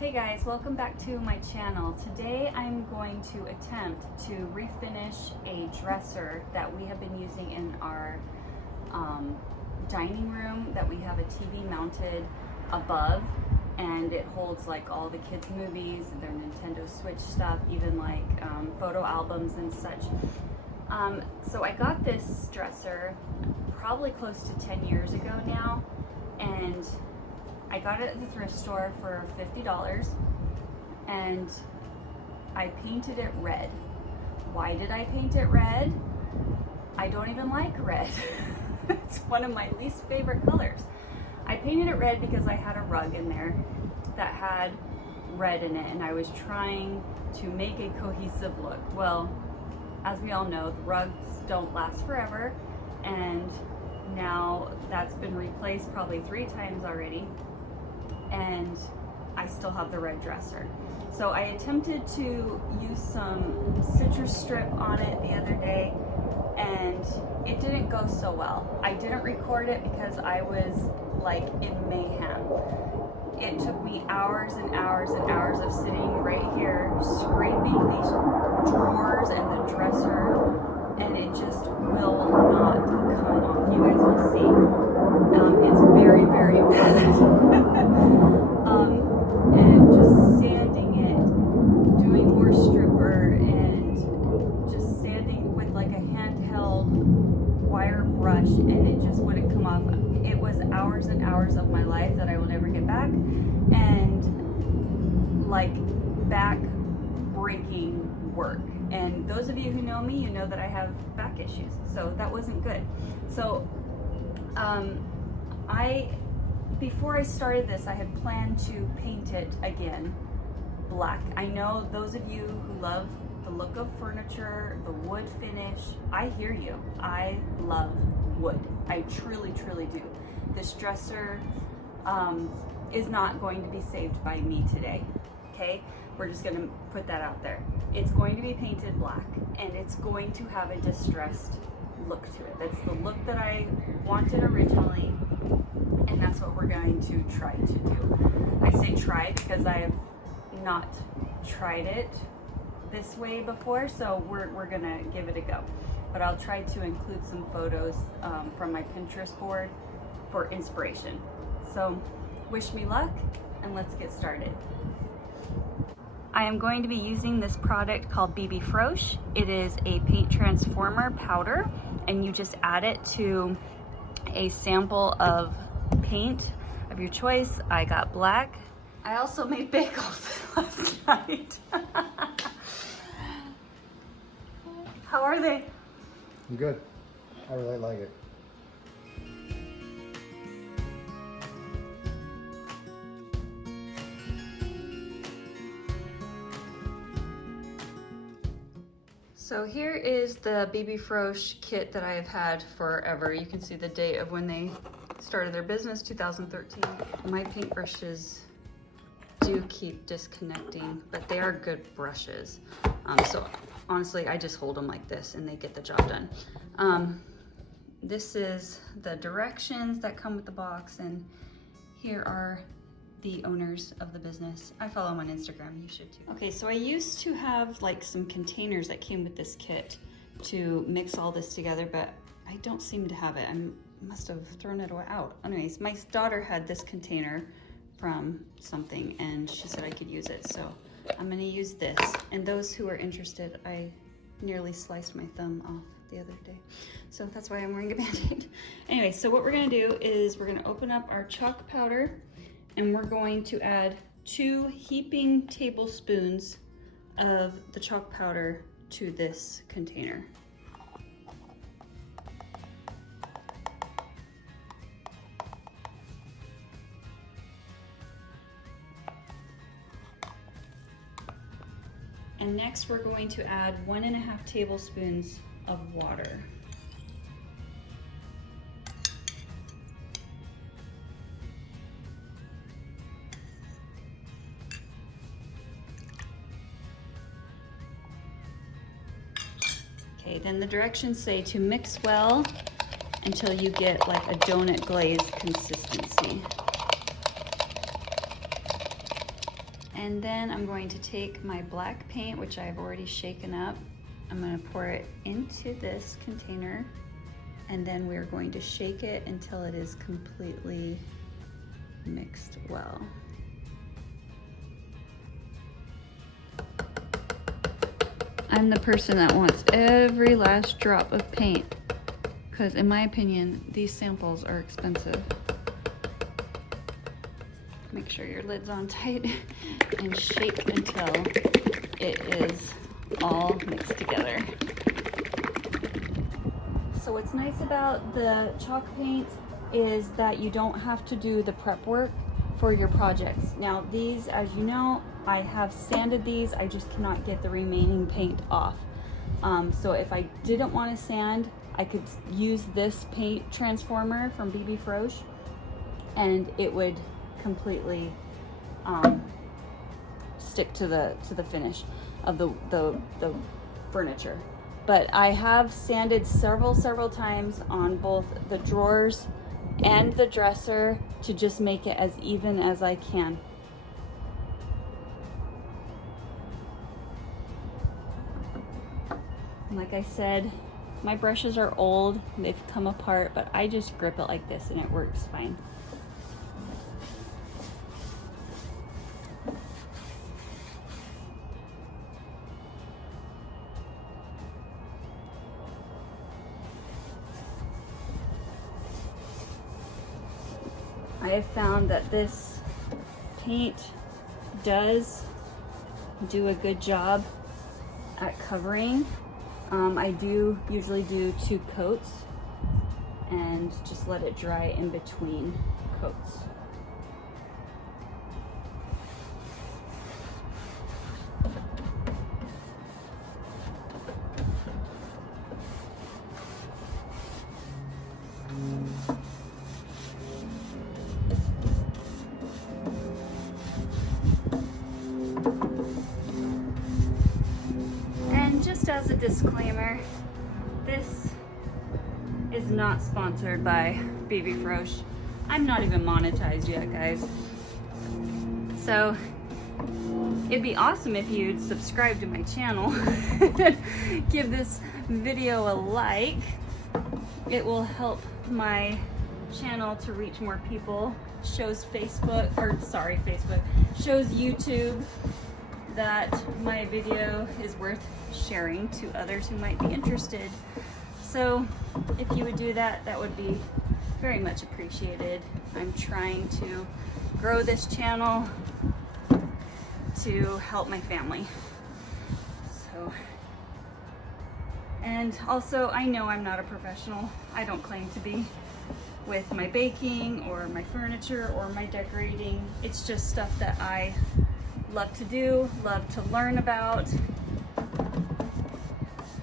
Hey guys, welcome back to my channel. Today I'm going to attempt to refinish a dresser that we have been using in our dining room that we have a TV mounted above, and it holds like all the kids' movies, their Nintendo Switch stuff, even like photo albums and such. So I got this dresser probably close to 10 years ago now, and I got it at the thrift store for $50, and I painted it red. Why did I paint it red? I don't even like red. It's one of my least favorite colors. I painted it red because I had a rug in there that had red in it, and I was trying to make a cohesive look. Well, as we all know, the rugs don't last forever, and now that's been replaced probably 3 times already, and I still have the red dresser. So I attempted to use some citrus strip on it the other day, and it didn't go so well. I didn't record it because I was like in mayhem. It took me hours and hours and hours of sitting right here scraping these drawers and the dresser, and it just will not come off. You guys will see. It's very, very bad. And just sanding it, doing more stripper, and just sanding with like a handheld wire brush, and it just wouldn't come off. It was hours and hours of my life that I will never get back, and like back breaking work. And those of you who know me, you know that I have back issues, so that wasn't good. So before I started this, I had planned to paint it again black. I know those of you who love the look of furniture, the wood finish, I hear you. I love wood. I truly, truly do. This dresser is not going to be saved by me today, okay? We're just gonna put that out there. It's going to be painted black, and it's going to have a distressed look to it. That's the look that I wanted originally, and that's what we're going to try to do. I say try because I have not tried it this way before, so we're gonna give it a go. But I'll try to include some photos from my Pinterest board for inspiration. So wish me luck, and let's get started. I am going to be using this product called Frosch. It is a paint transformer powder, and you just add it to a sample of paint of your choice. I got black. I also made bagels last night. How are they? Good. I really like it. So here is the Frosch kit that I have had forever. You can see the date of when they started their business, 2013. My paintbrushes do keep disconnecting, but they are good brushes. So honestly, I just hold them like this and they get the job done. This is the directions that come with the box, and here are the owners of the business. I follow them on Instagram, you should too. Okay, so I used to have like some containers that came with this kit to mix all this together, but I don't seem to have it. I must have thrown it out. Anyways, my daughter had this container from something, and she said I could use it, so I'm gonna use this. And those who are interested, I nearly sliced my thumb off the other day, so that's why I'm wearing a Band-Aid. Anyway, so what we're gonna do is we're gonna open up our chalk powder, and we're going to add 2 heaping tablespoons of the chalk powder to this container. And next we're going to add 1.5 tablespoons of water. Okay, then the directions say to mix well until you get like a donut glaze consistency. And then I'm going to take my black paint, which I've already shaken up. I'm going to pour it into this container, and then we're going to shake it until it is completely mixed well. I'm the person that wants every last drop of paint, because in my opinion, these samples are expensive. Make sure your lid's on tight and shake until it is all mixed together. So what's nice about the chalk paint is that you don't have to do the prep work for your projects. Now these, as you know, I have sanded these, I just cannot get the remaining paint off. So if I didn't want to sand, I could use this paint transformer from Frosch, and it would completely stick to the finish of the furniture. But I have sanded several times on both the drawers and the dresser to just make it as even as I can. And like I said, my brushes are old, they've come apart, but I just grip it like this and it works fine. I have found that this paint does do a good job at covering. I do usually do 2 coats and just let it dry in between coats. As a disclaimer, this is not sponsored by Frosch. I'm not even monetized yet, guys. So it'd be awesome if you'd subscribe to my channel. Give this video a like. It will help my channel to reach more people. Shows shows YouTube that my video is worth sharing to others who might be interested. So if you would do that, that would be very much appreciated. I'm trying to grow this channel to help my family. So, and also I know I'm not a professional. I don't claim to be with my baking or my furniture or my decorating. It's just stuff that I love to do, love to learn about,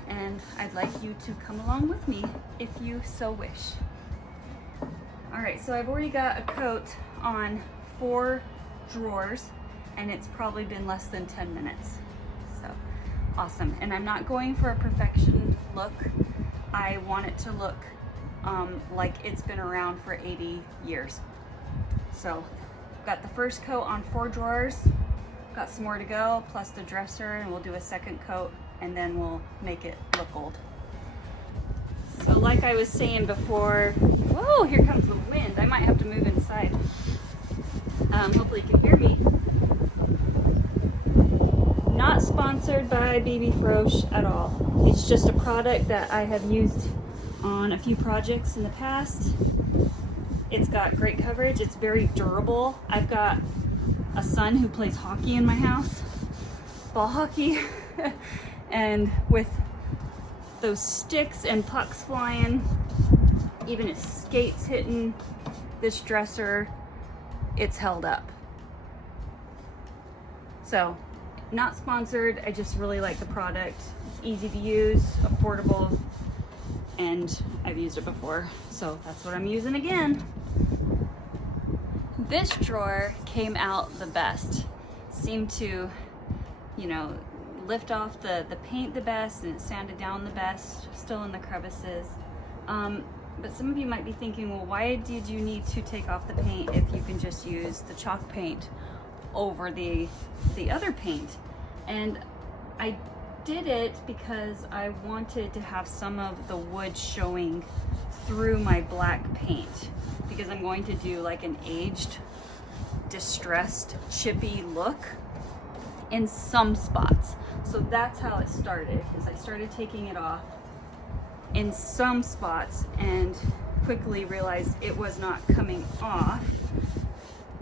and I'd like you to come along with me if you so wish. All right, so I've already got a coat on 4 drawers, and it's probably been less than 10 minutes. So awesome. And I'm not going for a perfection look. I want it to look like it's been around for 80 years. So got the first coat on 4 drawers. Got some more to go, plus the dresser, and we'll do a second coat, and then we'll make it look old. So like I was saying before, whoa, here comes the wind. I might have to move inside. Hopefully you can hear me. Not sponsored by Frosch at all. It's just a product that I have used on a few projects in the past. It's got great coverage. It's very durable. I've got a son who plays hockey in my house, ball hockey, and with those sticks and pucks flying, even his skates hitting this dresser, it's held up. So, not sponsored, I just really like the product. It's easy to use, affordable, and I've used it before, so that's what I'm using again. This drawer came out the best. Seemed to, you know, lift off the paint the best, and it sanded down the best, still in the crevices. But some of you might be thinking, well, why did you need to take off the paint if you can just use the chalk paint? over the other paint. And I did it because I wanted to have some of the wood showing through my black paint, because I'm going to do like an aged, distressed, chippy look in some spots. So that's how it started, is I started taking it off in some spots and quickly realized it was not coming off,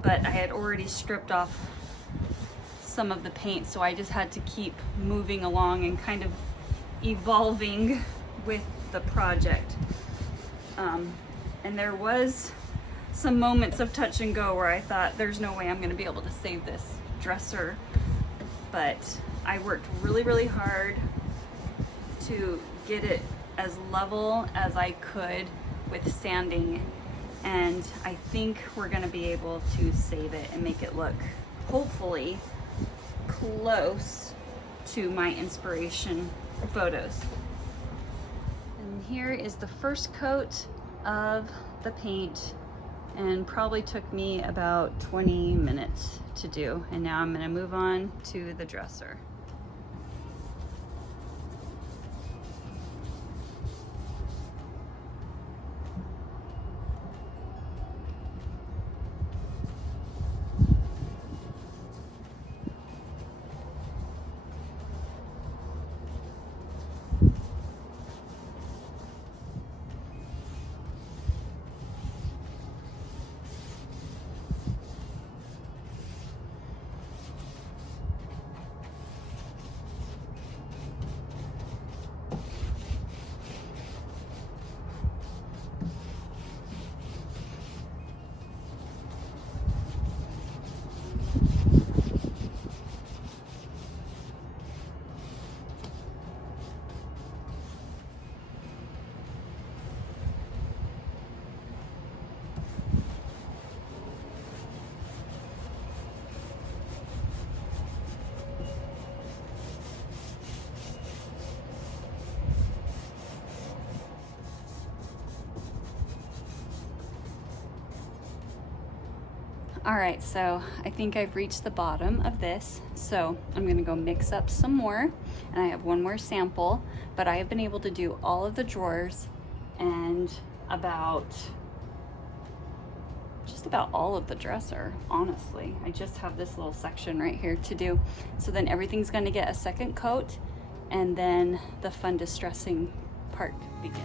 but I had already stripped off some of the paint, so I just had to keep moving along and kind of evolving with the project. And there was some moments of touch and go where I thought there's no way I'm going to be able to save this dresser, but I worked really, really hard to get it as level as I could with sanding, and I think we're going to be able to save it and make it look, hopefully, close to my inspiration photos. And here is the first coat of the paint, and probably took me about 20 minutes to do. And now I'm going to move on to the dresser. All right, so I think I've reached the bottom of this. So I'm gonna go mix up some more, and I have one more sample, but I have been able to do all of the drawers and just about all of the dresser, honestly. I just have this little section right here to do. So then everything's gonna get a second coat, and then the fun distressing part begins.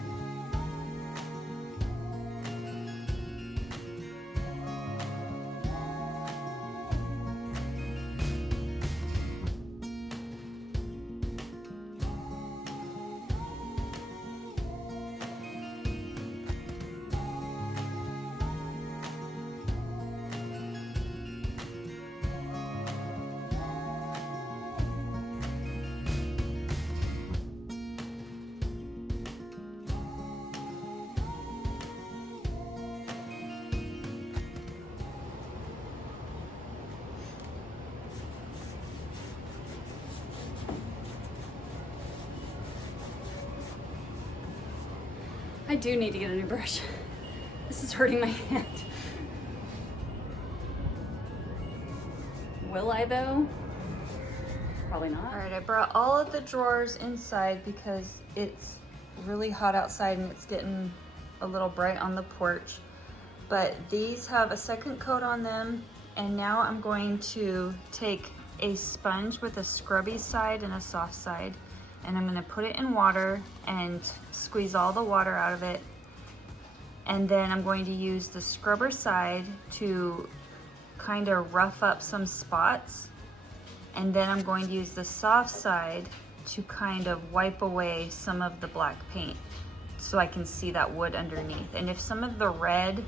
I do need to get a new brush. This is hurting my hand. Will I though? Probably not. All right, I brought all of the drawers inside because it's really hot outside and it's getting a little bright on the porch. But these have a second coat on them, and now I'm going to take a sponge with a scrubby side and a soft side, and I'm gonna put it in water and squeeze all the water out of it. And then I'm going to use the scrubber side to kind of rough up some spots. And then I'm going to use the soft side to kind of wipe away some of the black paint so I can see that wood underneath. And if some of the red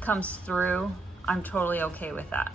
comes through, I'm totally okay with that.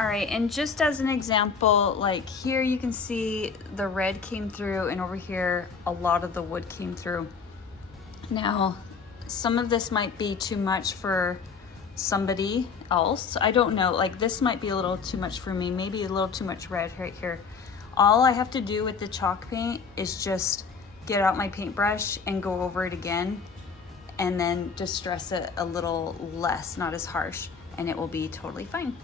All right, and just as an example, like here you can see the red came through, and over here a lot of the wood came through. Now, some of this might be too much for somebody else. I don't know, like this might be a little too much for me, maybe a little too much red right here. All I have to do with the chalk paint is just get out my paintbrush and go over it again, and then distress it a little less, not as harsh, and it will be totally fine.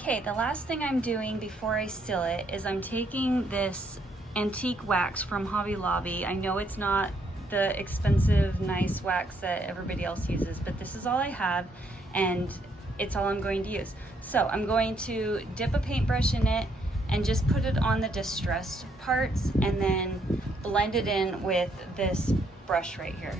Okay, the last thing I'm doing before I seal it is I'm taking this antique wax from Hobby Lobby. I know it's not the expensive, nice wax that everybody else uses, but this is all I have, and it's all I'm going to use. So I'm going to dip a paintbrush in it and just put it on the distressed parts, and then blend it in with this brush right here.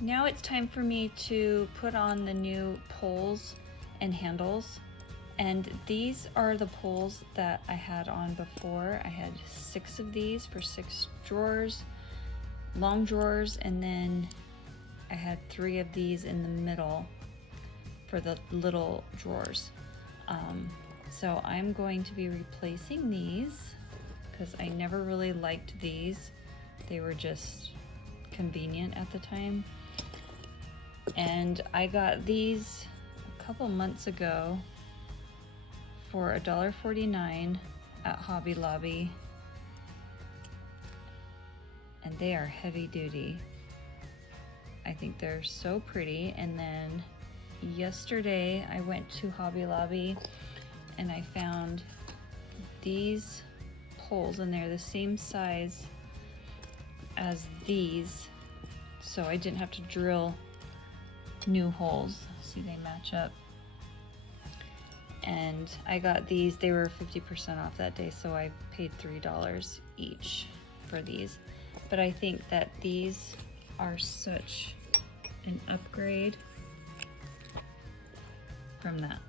Now it's time for me to put on the new poles and handles. And these are the poles that I had on before. I had 6 of these for 6 drawers, long drawers, and then I had 3 of these in the middle for the little drawers. So I'm going to be replacing these because I never really liked these. They were just convenient at the time. And I got these a couple months ago for $1.49 at Hobby Lobby, and they are heavy duty. I think they're so pretty. And then yesterday I went to Hobby Lobby and I found these poles, and they're the same size as these, so I didn't have to drill new holes. See, they match up. And I got these, they were 50% off that day, so I paid $3 each for these. But I think that these are such an upgrade from that.